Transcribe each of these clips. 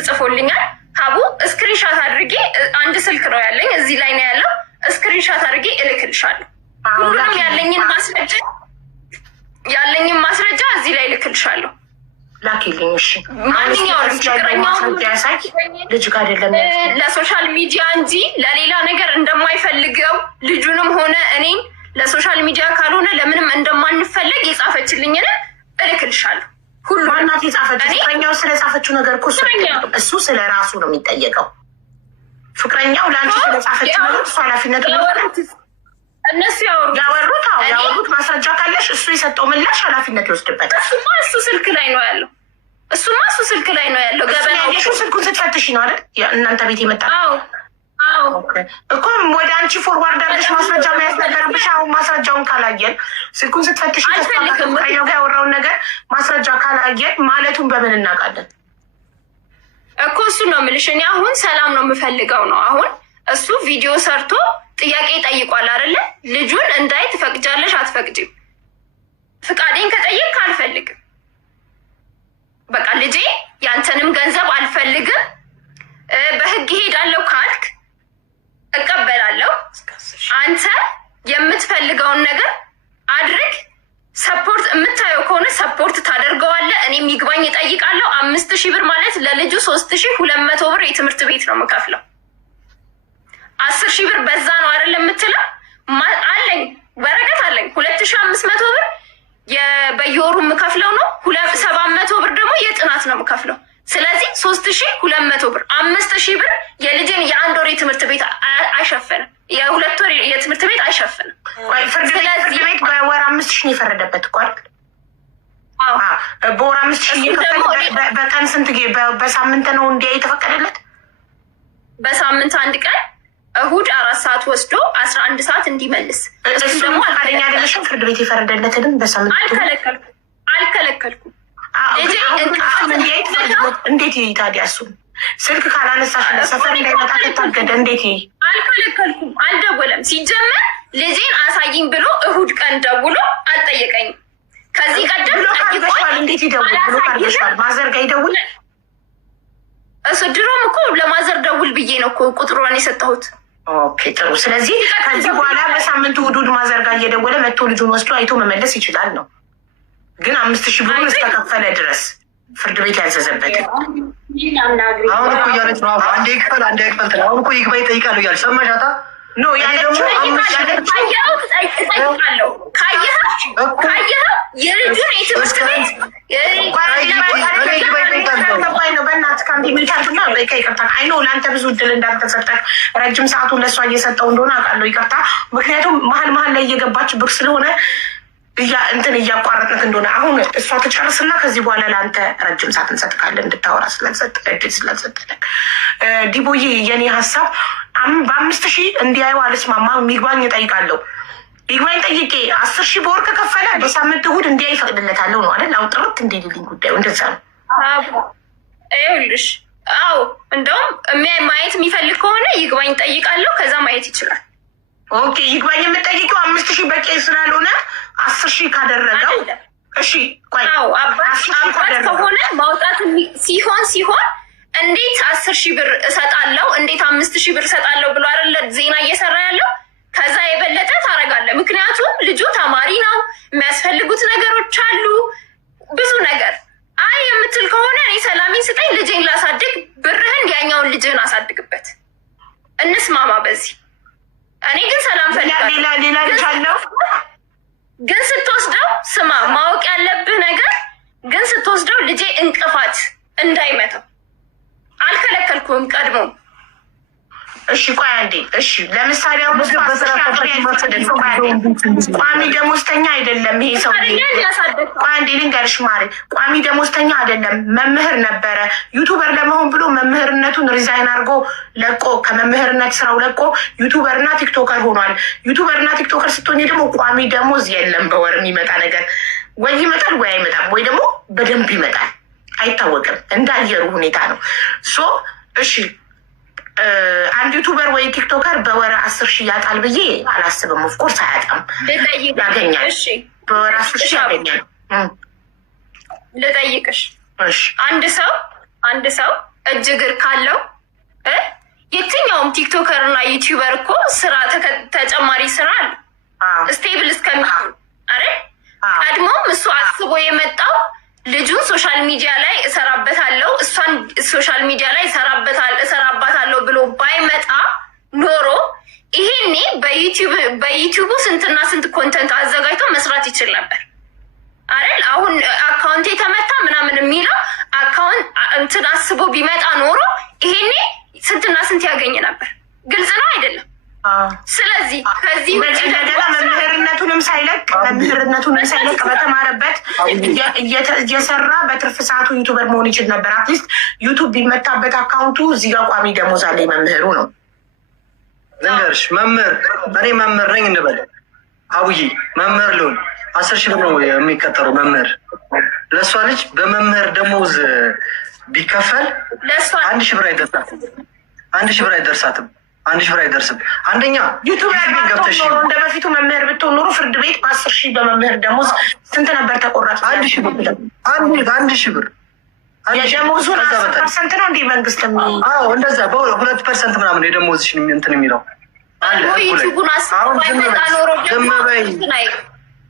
ጽፎልኛል። ሀቡ ስክሪንሻት አድርጌ አንድ ስልክ ነው ያለኝ እዚህ ላይ ነው ያለው። ስክሪንሻት አድርጌ እልክልሻለሁ። ሁሉንም ያለኝን ማስረጃ እዚህ ላይ እልክልሻለሁ። ላኪልኝ። እሺ ማንኛውንም ልጅ ጋር አይደለም ለሶሻል ሚዲያ እንጂ ለሌላ ነገር እንደማይፈልገው ልጁንም ሆነ እኔን ለሶሻል ሚዲያ ካልሆነ ለምንም እንደማንፈለግ የጻፈችልኝን እልክልሻለሁ። ሁሉ እናት የጻፈችው ፍቅረኛው ስለጻፈችው ነገር እኮ እሱ ስለ ራሱ ነው የሚጠየቀው። ፍቅረኛው ለአንቺ ስለጻፈችው ነገር እሱ ኃላፊነቱ እነሱ ያወሩት ማስረጃ ካለሽ እሱ የሰጠው ምላሽ ኃላፊነት ይወስድበታል። እሱ ስልክ ላይ ነው ያለው። እሱ ስልክ ላይ ነው ያለው። ገበናሽ ስልኩን ስትፈትሽ ነው አይደል እናንተ ቤት የመጣ እኮ ወደ አንቺ ፎርዋርድ አድርገሽ ማስረጃ መያዝ ነበረብሽ። አሁን ማስረጃውን ካላየን ስልኩን ስትፈትሽ ፍቅረኛው ጋር ያወራውን ነገር ማስረጃ ካላየን ማለቱን በምን እናውቃለን? እኮ እሱን ነው የምልሽ። እኔ አሁን ሰላም ነው የምፈልገው ነው። አሁን እሱ ቪዲዮ ሰርቶ ጥያቄ ጠይቋል አይደለ? ልጁን እንዳይ ትፈቅጃለሽ አትፈቅጂም? ፍቃዴን ከጠየቅ አልፈልግም። በቃ ልጄ ያንተንም ገንዘብ አልፈልግም፣ በህግ ሄዳለሁ ካልክ እቀበላለሁ። አንተ የምትፈልገውን ነገር አድርግ። ሰፖርት የምታየው ከሆነ ሰፖርት ታደርገዋለህ። እኔም ይግባኝ እጠይቃለሁ። 5000 ብር ማለት ለልጁ 3200 ብር የትምህርት ቤት ነው የምከፍለው። 10,000 ብር በዛ ነው አይደለም የምትለው? አለኝ በረከት አለኝ 2500 ብር በየወሩ የምከፍለው ነው። 700 ብር ደግሞ የጥናት ነው የምከፍለው። ስለዚህ 3200 ብር 5000 ብር የልጅን የአንድ ወር የትምህርት ቤት አይሸፍንም። የ2 ወር የትምህርት ቤት አይሸፍንም። ፍርድ ቤት በወር 5000 ነው የፈረደበት እኮ አይደል? በወር 5000 በቀን ስንት በሳምንት ነው እንዲያ የተፈቀደለት? በሳምንት አንድ ቀን እሁድ 4 ሰዓት ወስዶ 11 ሰዓት እንዲመልስ። እሱ ደግሞ ፈቃደኛ አይደለሽም? ፍርድ ቤት የፈረደለትንም በሳምንት አልከለከልኩም። እንዴት ይሄ ታዲያ? እሱ ስልክ ካላነሳሽ ሰፈር እንዳይመጣ ከታገደ እንዴት ይሄ? አልከለከልኩም። አልደወለም። ሲጀመር ልጄን አሳይኝ ብሎ እሁድ ቀን ደውሎ አልጠየቀኝም። ከዚህ ቀደም እንዴት ይደውል ብሎ ካርገሻል? ማዘር ጋ ይደውል። እሱ ድሮም እኮ ለማዘር ደውል ብዬ ነው እኮ ቁጥሯን የሰጠሁት። ኦኬ ጥሩ። ስለዚህ ከዚህ በኋላ በሳምንቱ እሑድ ማዘር ጋ እየደወለ መጥቶ ልጁን ወስዶ አይቶ መመለስ ይችላል ነው። ግን 5000 ብሩን እስከከፈለ ድረስ ፍርድ ቤት ያዘዘበት። አሁን እኮ እያለች ነው አንዴ ይክፈል አንዴ ይክፈል ትላለች። አሁን እኮ ይግባኝ እጠይቃለሁ እያለች ሰማሻታ? ኖ ያለችው ካየኸው የልጁን የትምህርት ቤት ለአንተ ብዙ እድል እንዳልተሰጠ ረጅም ሰዓቱን ለእሷ እየሰጠው እንደሆነ አውቃለሁ። ይቅርታ። ምክንያቱም መሀል ላይ እየገባች ብር ስለሆነ እንትን እያቋረጥነት እንደሆነ አሁን እሷ ትጨርስና ከዚህ በኋላ ለአንተ ረጅም ሰዓት እንሰጥካለን እንድታወራ እድል ስላልሰጠለን። ዲቦዬ የኔ ሀሳብ በ5000 እንዲያዩ አልስማማ። ይግባኝ እጠይቃለሁ። ይግባኝ ጠይቄ 10,000 በወር ከከፈለ በሳምንት እሑድ እንዲያ ይፈቅድለታለሁ ነው አይደል? አውጥረት እንዲልልኝ ጉዳዩ እንደዛ ነው። ይኸውልሽ እንደውም ማየት የሚፈልግ ከሆነ ይግባኝ ጠይቃለሁ። ከዛ ማየት ይችላል። ኦኬ ይግባኝ የምጠይቀው 5000 በቂ ስላልሆነ 10,000 ካደረገው እሺ። አባት ከሆነ ማውጣት ሲሆን እንዴት 10,000 ብር እሰጣለሁ እንዴት 5,000 ብር እሰጣለሁ ብሎ አይደለ ዜና እየሰራ ያለው። ከዛ የበለጠ ታደርጋለህ። ምክንያቱም ልጁ ተማሪ ነው፣ የሚያስፈልጉት ነገሮች አሉ፣ ብዙ ነገር። አይ የምትል ከሆነ እኔ ሰላሜን ስጠኝ፣ ልጄን ላሳድግ፣ ብርህን ያኛውን ልጅህን አሳድግበት፣ እንስማማ በዚህ። እኔ ግን ሰላም ፈልጋለሁ። ሌላ ልጅ አለው ግን ስትወስደው ስማ፣ ማወቅ ያለብህ ነገር ግን ስትወስደው ልጄ እንቅፋት እንዳይመታው አልከለከልኩም ቀድሞ። እሺ ቆይ አንዴ። እሺ ለምሳሌ አሁን ቋሚ ደሞዝተኛ አይደለም ይሄ ሰው። ቆይ አንዴ ልንገርሽ ማሪ፣ ቋሚ ደሞዝተኛ አይደለም፣ መምህር ነበረ። ዩቱበር ለመሆን ብሎ መምህርነቱን ሪዛይን አድርጎ ለቆ ከመምህርነት ስራው ለቆ ዩቱበር እና ቲክቶከር ሆኗል። ዩቱበር እና ቲክቶከር ስትሆኝ ደግሞ ቋሚ ደሞዝ የለም። በወር የሚመጣ ነገር ወይ ይመጣል ወይ አይመጣም፣ ወይ ደግሞ በደንብ ይመጣል፣ አይታወቅም። እንዳየሩ ሁኔታ ነው። ሶ እሺ አንድ ዩቱበር ወይ ቲክቶከር በወር 10,000 ያጣል ብዬ አላስብም። ኦፍኮርስ አያጣም፣ ያገኛል። በወር 10,000 ያገኛል። ልጠይቅሽ፣ አንድ ሰው እጅ እግር ካለው የትኛውም ቲክቶከር እና ዩቲዩበር እኮ ስራ ተጨማሪ ስራ አለ ስቴብል እስከሚሆን አይደል? ቀድሞም እሱ አስቦ የመጣው ልጁን ሶሻል ሚዲያ ላይ እሰራበታለሁ እሷን ሶሻል ሚዲያ ላይ እሰራባታለሁ ብሎ ባይመጣ ኖሮ ይሄኔ በዩቲዩቡ ስንትና ስንት ኮንተንት አዘጋጅቶ መስራት ይችል ነበር አይደል? አሁን አካውንት የተመታ ምናምን የሚለው አካውንት እንትን አስቦ ቢመጣ ኖሮ ይሄኔ ስንትና ስንት ያገኝ ነበር። ግልጽ ነው አይደለም? ስለዚህ ከዚህ መምህርነቱንም ሳይለቅ በተማረበት እየሰራ በትርፍ ሰዓቱ ዩቱበር መሆን ይችል ነበር። አትሊስት ዩቱብ ቢመታበት አካውንቱ እዚህ ጋር ቋሚ ደሞዝ አለ መምህሩ ነው። ልንገርሽ እኔ መምህር ነኝ እንበል አውዬ መምህር ልሆን 10 ሺህ ብር ነው የሚቀጠረው መምህር። ለእሷ ልጅ በመምህር ደሞዝ ቢከፈል 1 ሺህ ብር አይደርሳትም። 1 ሺህ ብር አይደርሳትም። 1 ሺህ ብር አይደርስም። አንደኛ ዩቱብ ገብተሽ እንደ በፊቱ መምህር ብትሆን ኖሮ ፍርድ ቤት በ10 ሺህ በመምህር ደሞዝ ስንት ነበር ተቆራጭ? 1 ሺህ ብር 1 ሺህ ብር የደሞዙን 10% ነው እንዲህ መንግስት እንደዛ በ2% ምናምን የደሞዝሽን እንትን የሚለው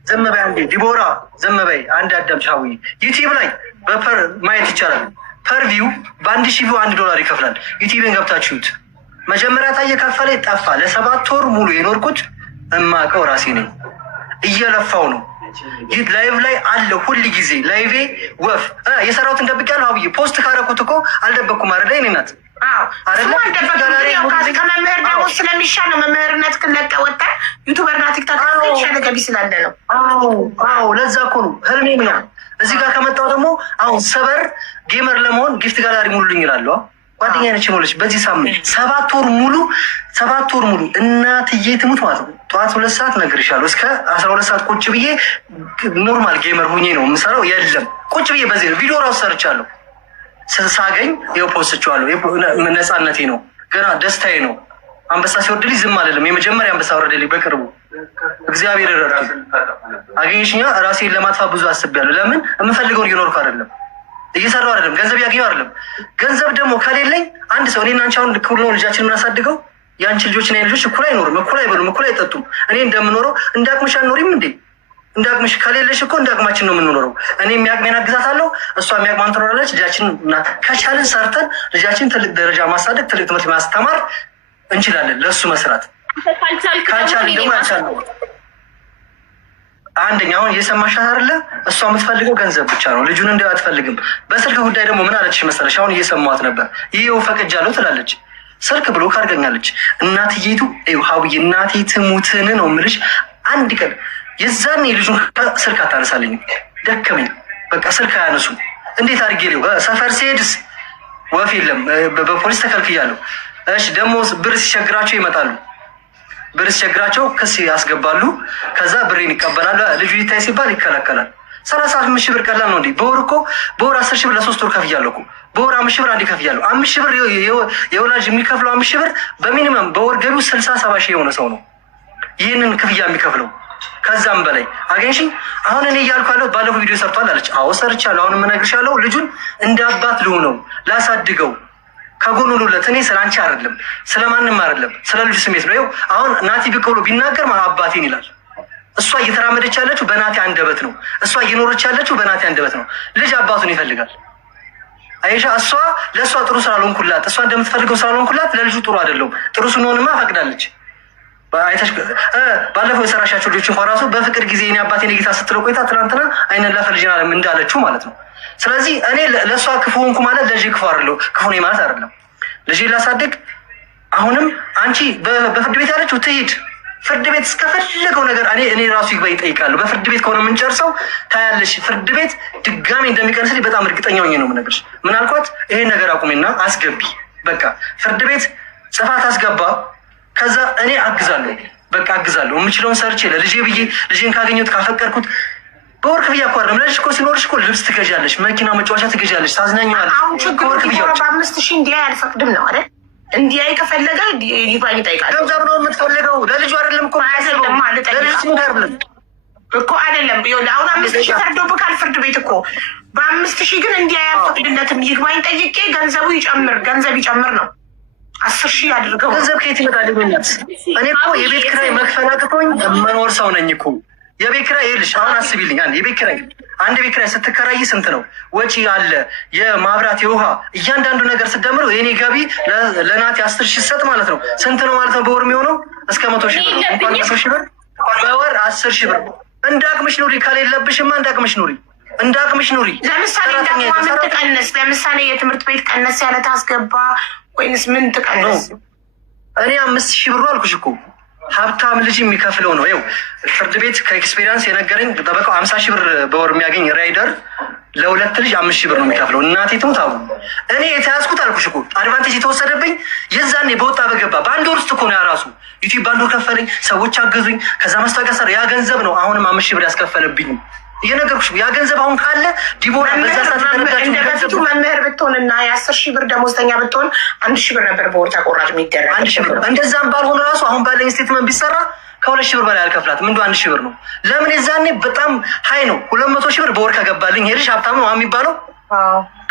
ዝም በይ አንዴ ዲቦራ ዝም በይ አንድ አዳምጪ። ሀውዬ ዩቲዩብ ላይ በፐር ማየት ይቻላል። ፐር ቪው በ1 ሺህ ቪው $1 ይከፍላል። ዩቲዩብን ገብታችሁት መጀመሪያ ታየ ከፈለ ጠፋ። ለ7 ወር ሙሉ የኖርኩት እማቀው ራሴ ነኝ። እየለፋው ነው። ይህ ላይቭ ላይ አለ ሁል ጊዜ ላይቬ ወፍ የሰራሁትን ደብቄያለሁ። ሀውዬ ፖስት ካረኩት እኮ አልደበቅኩም አይደለ? እኔ ናት ከመምህር ደግሞ ስለሚሻል ነው። መምህርነት ክለቀ ወጣ ዩቱበርና ቲክቶክ የተሻለ ገቢ ስላለ ነው። ለዛ እኮ ነው ህልሜ ነው። እዚህ ጋር ከመጣሁ ደግሞ አሁን ሰበር ጌመር ለመሆን ጊፍት ጋላሪ ሙሉልኝ ይላለሁ። ጓደኛ ነች ሞለች። በዚህ ሳምንት 7 ወር ሙሉ እናትዬ ትሙት ማለት ነው። ጠዋት 2 ሰዓት እነግርሻለሁ እስከ 12 ሰዓት ቁጭ ብዬ ኖርማል ጌመር ሁኜ ነው የምሰራው። የለም ቁጭ ብዬ በዚህ ቪዲዮ ራሱ ሰርቻለሁ። ሳገኝ የፖስትቸዋለሁ። ነፃነቴ ነው፣ ገና ደስታዬ ነው። አንበሳ ሲወርድልኝ ዝም አልልም። የመጀመሪያ አንበሳ ወረደልኝ በቅርቡ እግዚአብሔር ረድቶ አገኘሽኛ። ራሴን ለማጥፋት ብዙ አስቤያለሁ። ለምን የምፈልገውን እየኖርኩ አይደለም፣ እየሰራሁ አይደለም፣ ገንዘብ ያገኘሁ አይደለም። ገንዘብ ደግሞ ከሌለኝ አንድ ሰው እኔና አንቺ አሁን እኩል ነው ልጃችን የምናሳድገው። የአንቺ ልጆችና ልጆች እኩል አይኖርም፣ እኩል አይበሉም፣ እኩል አይጠጡም። እኔ እንደምኖረው እንደ አቅምሽ አትኖሪም እንዴ? እንደ አቅምሽ ከሌለሽ እኮ እንደ አቅማችን ነው የምንኖረው። እኔ የሚያቅሜን አግዛታለሁ፣ እሷ የሚያቅማን ትኖራለች። ልጃችን ከቻልን ሰርተን ልጃችን ትልቅ ደረጃ ማሳደግ፣ ትልቅ ትምህርት ማስተማር እንችላለን። ለእሱ መስራት ካልቻልን ደግሞ ያልቻልነው አንደኛ አሁን እየሰማሻት አይደለ? እሷ የምትፈልገው ገንዘብ ብቻ ነው። ልጁን እንዲ አትፈልግም። በስልክ ጉዳይ ደግሞ ምን አለችሽ መሰለሽ? አሁን እየሰማኋት ነበር። ይሄው ፈቅጃለሁ ትላለች። ስልክ ብሎ ካርገኛለች። እናትዬቱ ሀውዬ እናቴ ትሙትን ነው የምልሽ። አንድ ቀን የዛን የልጁን ስልክ አታነሳልኝም። ደከመኝ በቃ ስልክ አያነሱ። እንዴት አድርጌ ሊው ሰፈር ሲሄድስ ወፍ የለም፣ በፖሊስ ተከልክያለሁ። እሺ ደግሞ ብር ሲቸግራቸው ይመጣሉ። ብር ሲቸግራቸው ክስ ያስገባሉ። ከዛ ብሬን ይቀበላሉ። ልጁ ይታይ ሲባል ይከለከላል። 35 ሺህ ብር ቀላል ነው እንዴ? በወር 10 ሺህ ብር ለ3 ወር ከፍያለሁ እኮ። በወር 5 ሺህ ብር አንዴ ከፍያለሁ። 5 ሺህ ብር የወላጅ የሚከፍለው 5 ሺህ ብር በሚኒመም በወር ገቢው 60-70 ሺህ የሆነ ሰው ነው ይህንን ክፍያ የሚከፍለው። ከዛም በላይ አገኝሽኝ። አሁን እኔ እያልኩ ያለሁት ባለፈው ቪዲዮ ሰርቷል አለች። አዎ ሰርቻለሁ። አሁን የምነግርሻለሁ ልጁን እንደ አባት ልሁነው፣ ላሳድገው፣ ከጎኑ ልውለት። እኔ ስለ አንቺ አይደለም ስለማንም አይደለም ስለ ልጁ ስሜት ነው። ይኸው አሁን ናቲ ብቅ ብሎ ቢናገር አባቴን ይላል። እሷ እየተራመደች ያለችው በናቲ አንደበት ነው። እሷ እየኖረች ያለችው በናቲ አንደበት ነው። ልጅ አባቱን ይፈልጋል። አይሻ እሷ ለእሷ ጥሩ ስላልሆንኩላት፣ እሷ እንደምትፈልገው ስላልሆንኩላት ለልጁ ጥሩ አይደለሁም። ጥሩ ስንሆንማ ፈቅዳለች። ባለፈው የሰራሻቸው ልጆች እንኳን ራሱ በፍቅር ጊዜ እኔ አባቴን ጌታ ስትለው ቆይታ ትናንትና አይነን ላፈልጅና እንዳለችው ማለት ነው። ስለዚህ እኔ ለእሷ ክፉ ሆንኩ ማለት ለልጅ ክፉ አይደለሁ፣ ክፉ ነኝ ማለት አይደለም። ልጅ ላሳድግ አሁንም አንቺ በፍርድ ቤት ያለችው ትሂድ። ፍርድ ቤት እስከፈለገው ነገር እኔ ራሱ ይግባኝ ይጠይቃለሁ። በፍርድ ቤት ከሆነ የምንጨርሰው ታያለሽ። ፍርድ ቤት ድጋሜ እንደሚቀንስልኝ በጣም እርግጠኛ ሆኜ ነው የምነግርሽ። ምን አልኳት? ይሄን ነገር አቁሜና አስገቢ። በቃ ፍርድ ቤት ጽፋት አስገባ። ከዛ እኔ አግዛለሁ፣ በቃ አግዛለሁ። የምችለውን ሰርቼ ለልጄ ብዬ ልጄን ካገኘሁት ካፈቀርኩት በወር ክፍያ እኮ አይደለም። ለልጅ እኮ ሲኖርሽ እኮ ልብስ ትገዣለሽ፣ መኪና መጫወቻ ትገዣለሽ፣ ታዝናኛለሽ። አሁን ችግሩ በ5,000 እንዲያይ አልፈቅድም ነው አይደል? እንዲያይ ከፈለገ ይግባኝ ይጠይቃል። ገንዘብ ነው የምትፈልገው፣ ለልጁ አይደለም እኮ ለልጅ አይደለም። እኮ አይደለም። አሁን 5,000 ፈርዶብካል ፍርድ ቤት እኮ በ5,000 ግን እንዲህ አያልፈቅድለትም። ይግባኝ ጠይቄ ገንዘብ ይጨምር ነው 10,000 አድርገው። ገንዘብ ከየት ይመጣል? እኔ እኮ የቤት ኪራይ መክፈል አቅቶኝ መኖር ሰው ነኝ እኮ። የቤት ኪራይ ይልሽ አሁን አስቢልኝ። አንድ የቤት ኪራይ ስትከራይ ስንት ነው ወጪ አለ? የማብራት የውሃ እያንዳንዱ ነገር ስደምረው የኔ ገቢ ለናቴ 10,000 ሰጥ ማለት ነው። ስንት ነው ማለት ነው በወር የሚሆነው? እስከ 100,000 ብር እንኳን 100,000 ብር በወር 10,000 ብር። እንዳቅምሽ ኑሪ፣ ከሌለብሽማ እንዳቅምሽ ኑሪ፣ እንዳቅምሽ ኑሪ። ለምሳሌ ምን ትቀንስ? ለምሳሌ የትምህርት ቤት ቀነስ ያለ ታስገባ ወይንስ ምን ትቀንስ? እኔ 5,000 ብሩ አልኩሽ እኮ ሀብታም ልጅ የሚከፍለው ነው። ይኸው ፍርድ ቤት ከኤክስፔሪንስ የነገረኝ ጠበቃው 50,000 ብር በወር የሚያገኝ ራይደር ለሁለት ልጅ 5,000 ብር ነው የሚከፍለው። እናቴ ትሙት አቡ እኔ የተያዝኩት አልኩሽ እኮ አድቫንቴጅ የተወሰደብኝ የዛኔ በወጣ በገባ በአንድ ወር ውስጥ እኮ ነው ያራሱ ዩቲዩብ በአንድ ወር ከፈለኝ፣ ሰዎች አገዙኝ፣ ከዛ ማስታወቂያ ሰራ። ያ ገንዘብ ነው አሁንም 5,000 ብር ያስከፈለብኝ። እየነገርኩሽ ያ ገንዘብ አሁን ካለ ዲቦራ በዛ ሰዓት እንደበፊቱ መምህር ብትሆንና የ10,000 ብር ደሞዝተኛ ብትሆን 1,000 ብር ነበር በወር ተቆራጭ የሚደረግ 1,000 ብር። እንደዛም ባልሆነ ራሱ አሁን ባለኝ ስቴትመንት ቢሰራ ከ2,000 ብር በላይ አልከፍላትም። እንዱ 1,000 ብር ነው። ለምን የዛኔ በጣም ሀይ ነው። 200,000 ብር በወር ከገባልኝ ይሄ ልጅ ሀብታም ነው የሚባለው።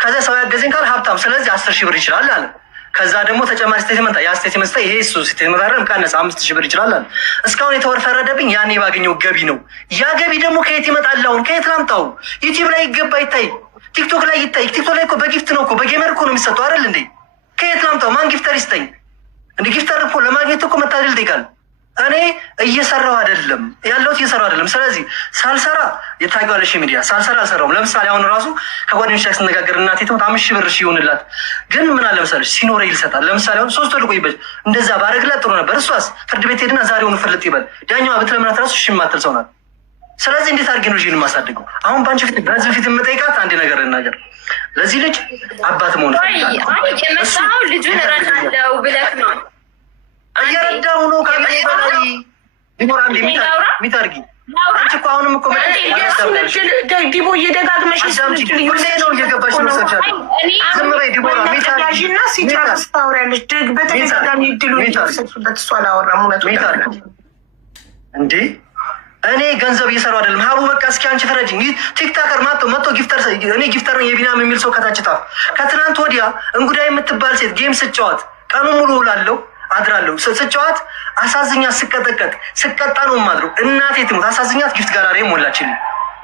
ከዛ ሰው ያገዘኝ ካል ሀብታም፣ ስለዚህ 10,000 ብር ይችላል አለ። ከዛ ደግሞ ተጨማሪ ስቴትመንት ያ ስቴትመንት ይሄ እሱ ስቴትመንት አይደለም ቀነሰ 5,000 ብር ይችላል አለ። እስካሁን የተወረፈረደብኝ ያኔ ባገኘው ገቢ ነው። ያ ገቢ ደግሞ ከየት ይመጣል? አሁን ከየት ላምጣው? ዩቲዩብ ላይ ይገባ ይታይ፣ ቲክቶክ ላይ ይታይ። ቲክቶክ ላይ እኮ በጊፍት ነው እኮ በጌመር እኮ ነው የሚሰጠው አይደል እንዴ? ከየት ላምጣው? ማን ጊፍተር ይስጠኝ እንዴ? ጊፍተር እኮ ለማግኘት እኮ መታደል ይጠይቃል። እኔ እየሰራው አይደለም ያለሁት እየሰራው አይደለም። ስለዚህ ሳልሰራ የታውቂዋለሽ ሚዲያ ሳልሰራ አልሰራውም። ለምሳሌ አሁን ራሱ ከጓደኞች ላይ ስነጋገር እናቴ ትሞት 5,000 ብር ይሆንላት፣ ግን ምን አለ መሰለሽ ሲኖረኝ ይልሰጣል። ለምሳሌ አሁን 3 ወር ቆይበች እንደዛ ባረግላት ጥሩ ነበር። እሷስ ፍርድ ቤት ሄድና ዛሬውኑ ፍልጥ ይበል ዳኛዋ ብትለምናት ራሱ እሺ የማትል ሰው ናት። ስለዚህ እንዴት አድርጌ ነው ልጅን የማሳድገው? አሁን በአንቺ ፊት በዚህ ፊት የምጠይቃት አንድ ነገር ልናገር። ለዚህ ልጅ አባት መሆን የመጣው ልጁን እረዳለሁ ብለህ ነው እየረዳሁ ነው። ከበላይ ዲቦራ ሚታርጊ አንቺ እኮ አሁንም እኮ ዲቦ እየደጋግመሽ ነው እየገባሽ መሰቻለ። ዝም በይ ዲቦራ ሚታርጊና ሲጨርስ ታወሪያለሽ። በተደጋጋሚ እድሉ ሰጡበት እሱ አላወራም። እውነቱ እንዴ እኔ ገንዘብ እየሰራሁ አይደለም። ሀቡ በቃ እስኪ አንቺ ፍረጅኝ። ቲክታከር መጥቶ ጊፍተር እኔ ጊፍተር ነኝ የቢናም የሚል ሰው ከታች ጣፍ። ከትናንት ወዲያ እንጉዳይ የምትባል ሴት ጌም ስጫወት ቀኑ ሙሉ ውላለሁ አድራለሁ። ስጫወት አሳዝኛት ስቀጠቀጥ ስቀጣ ነው የማድረው። እናቴ ትሙት አሳዝኛት ጊፍት ጋር ሞላችልኝ።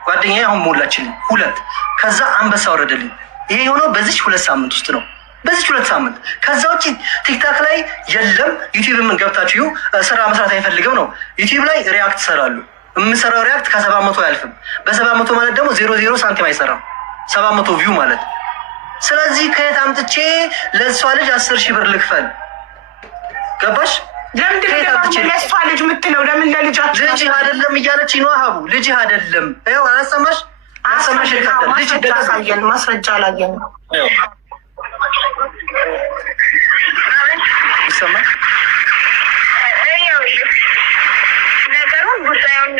ጓደኛዬ አሁን ሞላችልኝ 2። ከዛ አንበሳ ወረደልኝ። ይሄ የሆነው በዚህ 2 ሳምንት ውስጥ ነው። በዚህ 2 ሳምንት። ከዛ ውጭ ቲክታክ ላይ የለም። ዩቲዩብ ምን ገብታችሁ ስራ መስራት አይፈልግም ነው። ዩቲዩብ ላይ ሪያክት ሰራሉ። የምሰራው ሪያክት ከ700 አያልፍም። በ700 ማለት ደግሞ 0 ሳንቲም አይሰራም። 700 ቪው ማለት። ስለዚህ ከየት አምጥቼ ለእሷ ልጅ 10,000 ብር ልክፈል? ገባሽ? ለምንድን ለእሷ ልጅ የምትለው? ለምን ለልጃችሁ? ልጅ አይደለም እያለች ነው ሀቡ። ልጅ አይደለም። ይኸው አላሰማሽ? አሰማሽ? ማስረጃ አላየን ነው ይሰማል። ነገሩን ጉዳዩን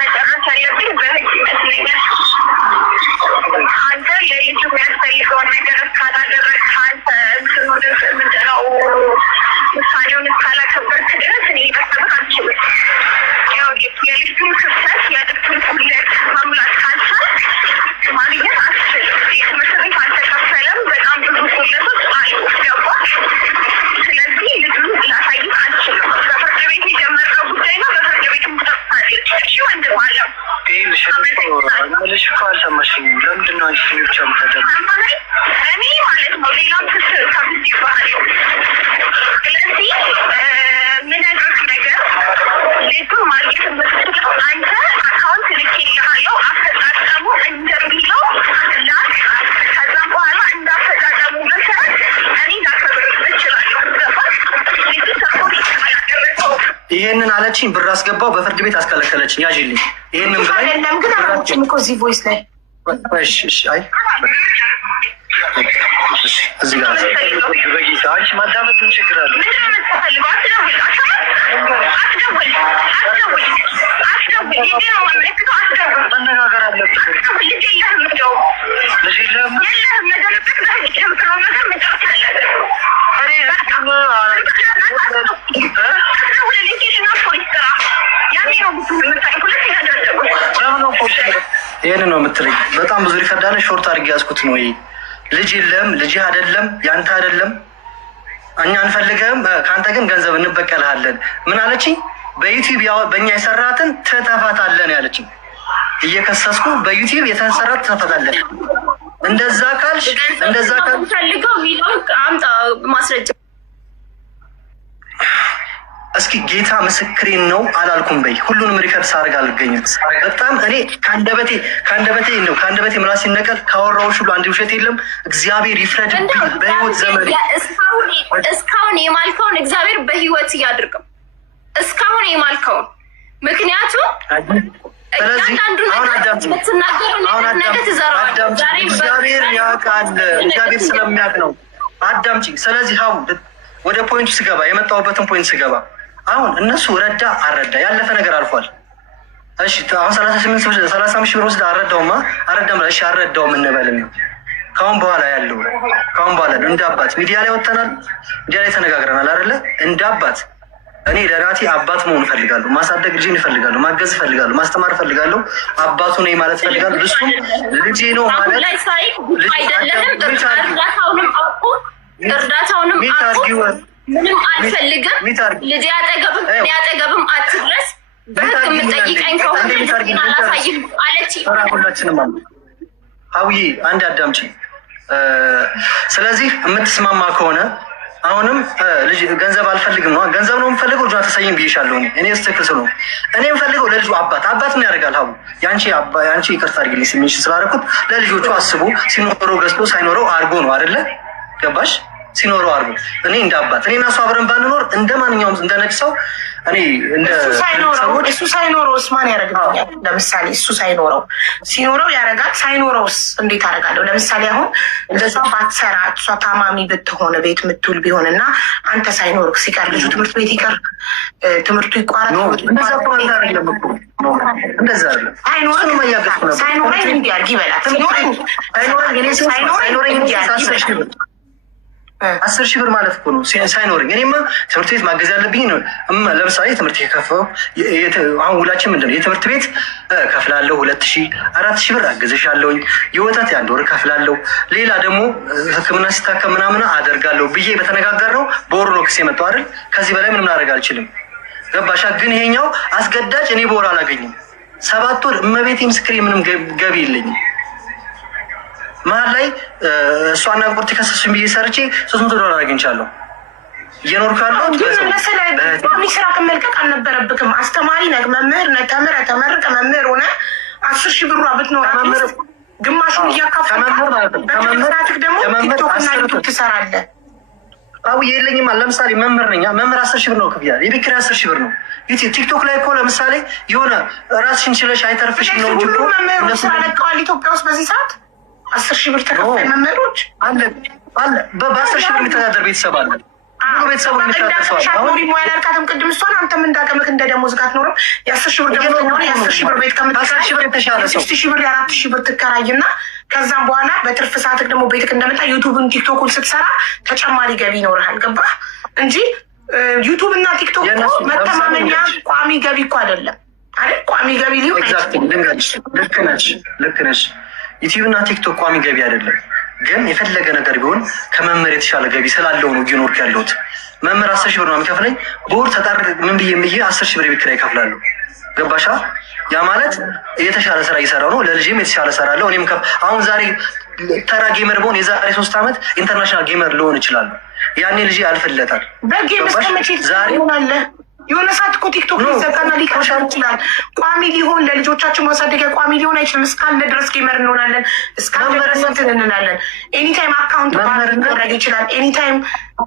መጨረስ ያለብኝ በህግ ይመስለኛል። አንተ ለልጁ የሚያስፈልገውን ነገር እስካላደረግ አንተ ምንድነው ውሳኔውን እስካላከበርክ ድረስ እኔ መሰበት አልችልም። የልጁን ክፍተት የልጁን ሁለት መሙላት ካልቻል ማግኘት አልችልም። ትምህርት ቤት አልተከፈለም። በጣም ብዙ ሁለቶች አሉ ገባ። ስለዚህ ልጁን ላሳይት አልችልም። በፍርድ ቤት የጀመረው ጉዳይ ነው። በፍርድ ቤት ምጠፋለች። እሺ ወንድም አለው ልሽ እኮ አልሰማሽኝም። ለምንድን ነው አንቺ ብቻ ምታደ እኔ ማለት ነው ሌላም ክስ ከብት ይባላል። ስለዚህ ምነግርህ ነገር ልጁን ማግኘት የምትችለው አንተ አካውንት ልኬልሃለሁ። አፈጻጸሙ እንደሚለው ላክ። ከዛም በኋላ እንዳፈጻጸሙ መሰረት እኔ ላከብርህ እችላለሁ። ገባህ? ልጁ ሰፖርት አላደረገው። ይሄንን አለችኝ። ብር አስገባው በፍርድ ቤት አስከለከለችኝ። ያዥልኝ ይሄንን ብር አይደለም ግን አራችን እኮ እዚህ ቮይስ ላይ አይ እዚህ ጋር በጌታ አንቺ ማዳመጥ ምን ችግር አለ? መነጋገር አለብን። ይህን ነው የምትለኝ። በጣም ብዙ ሪከርዳለ ሾርት አድርጌ ያዝኩት ነው። ይሄ ልጅ የለም ልጅ አይደለም ያንተ አይደለም እኛ አንፈልገም፣ ከአንተ ግን ገንዘብ እንበቀልሃለን። ምን አለችኝ? በዩቲዩብ በእኛ የሰራትን ትተፋታለን ያለችኝ። እየከሰስኩ በዩቲዩብ የተሰራት ትተፋታለን። እንደዛ ካልሽ እንደዛ ፈልገው ሚለው አምጣ ማስረጃ። እስኪ ጌታ ምስክሬን ነው አላልኩም በይ። ሁሉንም ሪከርድ ሳርግ አልገኝም። በጣም እኔ ከአንደበቴ ምላስ ሲነቀል ካወራዎች ሁሉ አንድ ውሸት የለም። እግዚአብሔር ይፍረድ። በህይወት ዘመን እስካሁን የማልከውን እግዚአብሔር በህይወት እያድርገው። እስካሁን የማልከውን ምክንያቱም እግዚአብሔር ያውቃል። እግዚአብሔር ስለሚያውቅ ነው። አዳምጪ። ስለዚህ ሀቡ ወደ ፖይንቱ ስገባ የመጣሁበትን ፖይንት ስገባ አሁን እነሱ ረዳ አረዳ ያለፈ ነገር አልፏል። እሺ አሁን 30 ሺህ ብር ወስደ አረዳውማ አረዳም። እሺ አረዳውም እንበልም ካሁን በኋላ ያለው ካሁን በኋላ እንደ አባት ሚዲያ ላይ ወጥተናል፣ ሚዲያ ላይ ተነጋግረናል አይደለ? እንደ አባት እኔ ለራቴ አባት መሆን እፈልጋለሁ። ማሳደግ ልጄን እፈልጋለሁ። ማገዝ እፈልጋለሁ። ማስተማር እፈልጋለሁ። አባቱ ነኝ ማለት እፈልጋለሁ። እሱም ልጄ ነው ማለት እርዳታውንም አቁ። ምንም አልፈልግም። ልጄ አጠገብም እኔ አጠገብም አትድረስ። በህግ የምጠይቀኝ ከሆነ አላሳይም አለች። ሁላችንም አሉ። ሀውዬ አንድ አዳምጪ። ስለዚህ የምትስማማ ከሆነ አሁንም ልጅ ገንዘብ አልፈልግም ነው። ገንዘብ ነው የምፈልገው። ልጇ ተሰይም ብዬሻለሁ። እኔ ስትክስ ነው እኔ የምፈልገው ለልጁ አባት ምን ያደርጋል? ሀቡ ያንቺ ይቅርታ አድርጊልኝ ስሜሽ ስላደረኩት ለልጆቹ አስቡ። ሲኖረው ገዝቶ ሳይኖረው አድርጎ ነው አይደለ? ገባሽ? ሲኖረው አድርጎ እኔ እንደ አባት እኔ እና እሱ አብረን ባንኖር እንደ ማንኛውም እንደ ነጭ ሰው እኔ እሱ ሳይኖረውስ ማን ያደርግልኛል? ለምሳሌ እሱ ሲኖረው ያደርጋል። ሳይኖረውስ እንዴት አደርጋለሁ? ለምሳሌ አሁን እንደሷ ባትሰራ እሷ ታማሚ ብትሆን ቤት ምትውል ቢሆን እና አንተ ሳይኖርክ ሲቀር ልጁ ትምህርት ቤት ይቀር፣ ትምህርቱ ይቋረጥ። ሳይኖረኝ እንዲያርግ ይበላት። ሳይኖረኝ እንዲያርግ 10 ሺህ ብር ማለት እኮ ነው ሳይኖረኝ። እኔማ ትምህርት ቤት ማገዝ ያለብኝ ነው። ለምሳሌ ትምህርት የከፈው አሁን ውላችን ምንድን ነው? የትምህርት ቤት ከፍላለሁ 2,000-4,000 ብር አገዘሻለሁኝ። የወተት የ1 ወር ከፍላለሁ። ሌላ ደግሞ ሕክምና ሲታከም ምናምን አደርጋለሁ ብዬ በተነጋገር ነው። በወሩ ነው ክስ የመጣው አይደል? ከዚህ በላይ ምንም ላደርግ አልችልም። ገባሻ? ግን ይሄኛው አስገዳጅ እኔ በወር አላገኝም። 7 ወር እመቤቴ ምስክሬ ምንም ገቢ የለኝም። መሀል ላይ እሷና ቁርጥ ከሰሱኝ ብዬ ሰርቼ $300 አግኝቻለሁ። እየኖርኩ ያለሁት ስራ ከመልቀቅ አልነበረብክም። አስተማሪ ነህ፣ መምህር ነህ። ተመርቀ መምህር ሆነ 10 ሺህ ብሯ ብትኖር ግማሹን እያካፈልክ ደግሞ ቲክቶክና ዩቱብ ትሰራለህ። አው የለኝም። ለምሳሌ መምህር ነኝ። መምህር 10 ሺህ ብር ነው ክፍያ። የቤት ኪራይ 10 ሺህ ብር ነው። ቲክቶክ ላይ እኮ ለምሳሌ የሆነ ራስሽን ችለሽ አይተርፍሽ ነው እንጂ ሁሉ መምህሮች ስራ ለቀዋል ኢትዮጵያ ውስጥ በዚህ ሰዓት 10 ሺህ ብር ተከፋይ መምህሮች አለ። በ10 ሺህ ብር የሚተዳደር ቤተሰብ አለ። ሁሉ ቤተሰቡ ያላልካትም ቅድም እሷን አንተም እንዳቀምክ እንደ ደሞዝ ጋር አትኖርም። የ10 ሺህ ብር ደሞዝ የ10 ሺህ ብር ቤት ከምትከራይ 6 ሺህ ብር 4 ሺህ ብር ትከራይና ከዛም በኋላ በትርፍ ሰዓትክ ደግሞ ቤትክ እንደመጣ ዩቱብን ቲክቶኩን ስትሰራ ተጨማሪ ገቢ ይኖርሃል። ገባህ? እንጂ ዩቱብ እና ቲክቶክ መተማመኛ ቋሚ ገቢ እኮ አይደለም አይደል? ቋሚ ገቢ ሊሆን ልክ ነሽ። ዩቲዩብ እና ቲክቶክ ቋሚ ገቢ አይደለም። ግን የፈለገ ነገር ቢሆን ከመምህር የተሻለ ገቢ ስላለው ነው እየኖርኩ ያለሁት። መምህር 10 ሺህ ብር ነው የሚከፍለኝ። በወር ተጣር ምን ብዬ 10 ሺህ ብር የቤት ኪራይ ይከፍላሉ። ገባሻ? ያ ማለት የተሻለ ስራ እየሰራው ነው። ለልጅም የተሻለ እሰራለሁ። እኔም አሁን ዛሬ ተራ ጌመር በሆን የዛሬ 3 ዓመት ኢንተርናሽናል ጌመር ልሆን ይችላል። ያኔ ልጅ ያልፍለታል። በጌም እስከመቼ ዛሬ ሆናለ? የሆነ ሰዓት እኮ ቲክቶክ ሊዘጋና ሊከሻል ይችላል። ቋሚ ሊሆን ለልጆቻችን ማሳደጊያ ቋሚ ሊሆን አይችልም። እስካለ ድረስ ጌመር እንሆናለን። እስካለ ድረስ እንትን እንላለን። ኤኒታይም አካውንት ማድረግ ይችላል። ኤኒታይም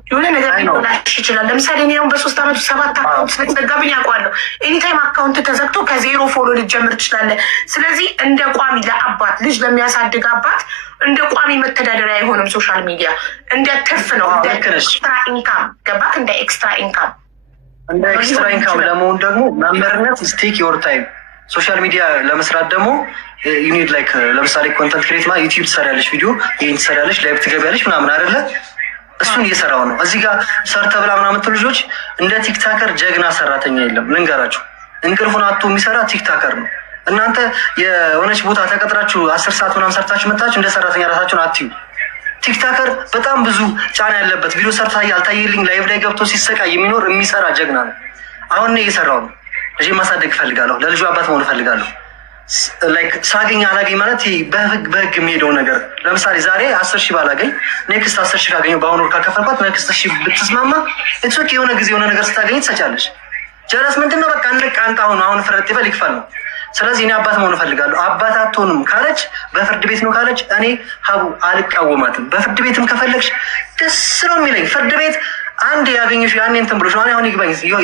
የሆነ ነገር ሊሆናሽ ይችላል። ለምሳሌ እኔ አሁን በ3 ዓመቱ 7 አካውንት ስለተዘጋብኝ ያውቀዋለሁ። ኤኒታይም አካውንት ተዘግቶ ከዜሮ ፎሎ ልትጀምር ትችላለህ። ስለዚህ እንደ ቋሚ ለአባት ልጅ ለሚያሳድግ አባት እንደ ቋሚ መተዳደሪያ አይሆንም። ሶሻል ሚዲያ እንደ ትርፍ ነው። እንደ ኤክስትራ ኢንካም ገባክ? እንደ ኤክስትራ ኢንካም እንደ ኤክስትራ ኢንካም ለመሆን ደግሞ መምህርነት ስቴክ ዮር ታይም። ሶሻል ሚዲያ ለመስራት ደግሞ ዩኒድ ላይክ ለምሳሌ ኮንተንት ክሬት ማ ዩቲዩብ ትሰሪያለሽ፣ ቪዲዮ ይህን ትሰሪያለሽ፣ ላይቭ ትገቢያለሽ ምናምን አይደለ? እሱን እየሰራው ነው። እዚህ ጋር ሰርተ ብላ ምናምን ልጆች እንደ ቲክታከር ጀግና ሰራተኛ የለም። ልንገራችሁ፣ እንቅልፉን አቶ የሚሰራ ቲክታከር ነው። እናንተ የሆነች ቦታ ተቀጥራችሁ 10 ሰዓት ምናምን ሰርታችሁ መጣችሁ እንደ ሰራተኛ ራሳችሁን አትዩ። ቲክታከር በጣም ብዙ ጫና ያለበት ቪዲዮ ሰርታ አልታየልኝ ላይቭ ላይ ገብቶ ሲሰቃይ የሚኖር የሚሰራ ጀግና ነው። አሁን እኔ እየሰራው ነው። ልጅ ማሳደግ እፈልጋለሁ። ለልጁ አባት መሆን እፈልጋለሁ። ላይክ ሳገኝ አላገኝ ማለት በህግ የሚሄደው ነገር ለምሳሌ ዛሬ 10 ሺህ ባላገኝ ኔክስት 10 ሺህ ካገኘሁ በአሁኑ ወር ካከፈልኳት ኔክስት 10 ሺህ ብትስማማ እትሶክ የሆነ ጊዜ የሆነ ነገር ስታገኝ ትሰጫለች። ጀረስ ምንድነው በቃ አንቃንጣ አሁን ፍረጥ ይበል ይክፈል ነው። ስለዚህ እኔ አባት መሆን እፈልጋለሁ። አባት አትሆንም ካለች በፍርድ ቤት ነው ካለች እኔ ሀቡ አልቃወማትም። በፍርድ ቤትም ከፈለግሽ ደስ ነው የሚለኝ። ፍርድ ቤት አንድ ያገኘሽ ያኔ እንትን ብሎሽ አሁን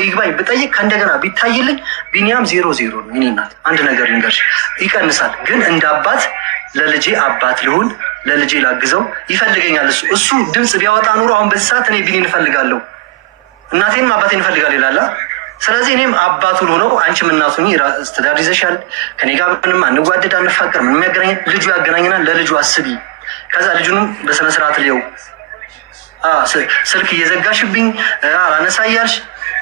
ይግባኝ ብጠይቅ ከእንደገና ቢታይልኝ ቢኒያም 0-0 ነው። እኔ እናት አንድ ነገር ልንገርሽ ይቀንሳል። ግን እንደ አባት ለልጄ አባት ልሁን፣ ለልጄ ላግዘው ይፈልገኛል። እሱ ድምፅ ቢያወጣ ኑሮ አሁን በዚህ ሰዓት እኔ ቢኒን እፈልጋለሁ፣ እናቴንም አባቴን እፈልጋለሁ ይላላ። ስለዚህ እኔም አባቱ ልሆነው፣ አንቺም እናቱ ትዳር ይዘሻል። ከኔ ጋር ምንም አንጓደድ አንፋቀር፣ ምንም ያገናኘን ልጁ ያገናኘናል። ለልጁ አስቢ። ከዛ ልጁንም በስነስርዓት ሊየው ስልክ እየዘጋሽብኝ አላነሳ እያልሽ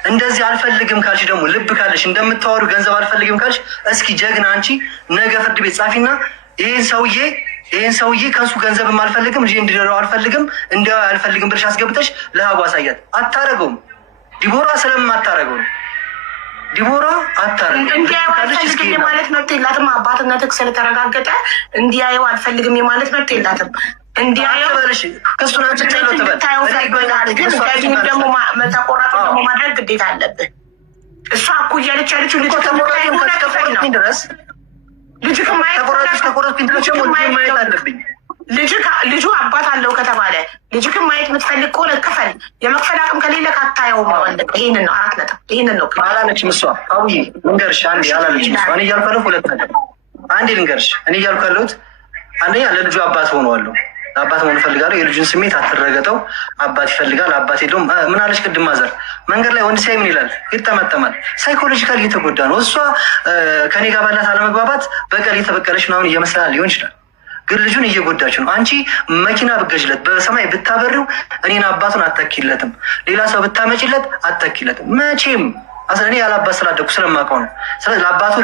እንደዚህ አልፈልግም ካልሽ ደግሞ ልብ ካለሽ እንደምታወሩ ገንዘብ አልፈልግም ካልሽ እስኪ ጀግና አንቺ ነገ ፍርድ ቤት ጻፊና ይህን ሰውዬ ከሱ ገንዘብም አልፈልግም ልጅ እንዲደረው አልፈልግም አልፈልግም ብለሽ አስገብተሽ ለሀቡ አሳያት። አታረገውም። ዲቦራ ስለማታረገው ነው። ዲቦራ አታረገው። እንዲያየው አልፈልግም የማለት መብት የላትም። አባትነትህ ስለተረጋገጠ እንዲያየው አልፈልግም የማለት መብት የላትም። እንዲያየው ክሱን አንስቻለሁ ትበል። ግን ደግሞ መተቆራጡ ደግሞ ማድረግ ግዴታ አለብህ። እሷ እኮ እያለች ያለችው ልጅ ድረስ ልጁ አባት አለው ከተባለ ልጅክን ማየት የምትፈልግ ከሆነ ክፈል። የመክፈል አቅም ከሌለ ካታየውም ነው። ይህንን ነው 4 ነጥብ። ይህንን ነው አላለችም እሷ። አውይ ልንገርሽ አንዴ አላለችም እሷ። እኔ እያልኩ ያለሁት 2 ነገር አንዴ ልንገርሽ። እኔ እያልኩ ያለሁት አንደኛ ለልጁ አባት ሆነዋለሁ። አባት መሆን እፈልጋለሁ። የልጁን ስሜት አትረገጠው። አባት ይፈልጋል፣ አባት የለውም። ምን አለች ቅድም ማዘር መንገድ ላይ ወንድ ሲያይ ምን ይላል? ይጠመጠማል። ሳይኮሎጂካል እየተጎዳ ነው። እሷ ከኔ ጋር ባላት አለመግባባት በቀል እየተበቀለች ምናምን እየመሰላል ሊሆን ይችላል፣ ግን ልጁን እየጎዳችው ነው። አንቺ መኪና ብገዥለት በሰማይ ብታበሪው እኔን አባቱን አተኪለትም፣ ሌላ ሰው ብታመጪለት አተኪለትም መቼም። እኔ ያላባት ስላደኩ ስለማውቀው ነው። ስለዚህ ለአባቱ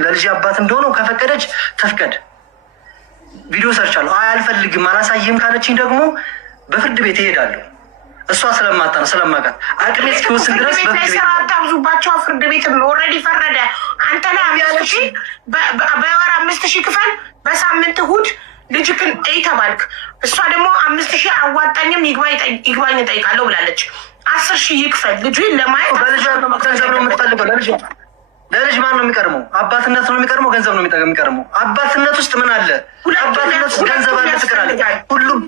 ለልጅ አባት እንደሆነው ከፈቀደች ተፍቀድ። ቪዲዮ ሰርቻለሁ። አልፈልግም አላሳይም ካለችኝ ደግሞ በፍርድ ቤት እሄዳለሁ። እሷ ስለማውቃት አቅሜ እስኪወስን ድረስ አታብዙባቸው። ፍርድ ቤት ኦልሬዲ ፈረደ። አንተ ላይ 5,000 በወር 5,000 ክፈል፣ በሳምንት እሑድ ልጅክን ተባልክ። እሷ ደግሞ 5,000 አዋጣኝም ይግባኝ እጠይቃለሁ ብላለች። 10,000 ይክፈል። ልጁን ለማየት ገንዘብ ነው የምትፈልገው። ለልጅ ማን ነው የሚቀርመው? አባትነት ነው የሚቀርመው? ገንዘብ ነው የሚቀርመው? አባትነት ውስጥ ምን አለ? አባትነት ውስጥ ገንዘብ አለ፣ ፍቅር አለ፣ ሁሉም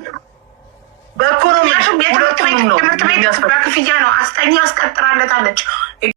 በኢኮኖሚ ትምህርት ቤት በክፍያ ነው። አስጠኛ አስቀጥራለታለች።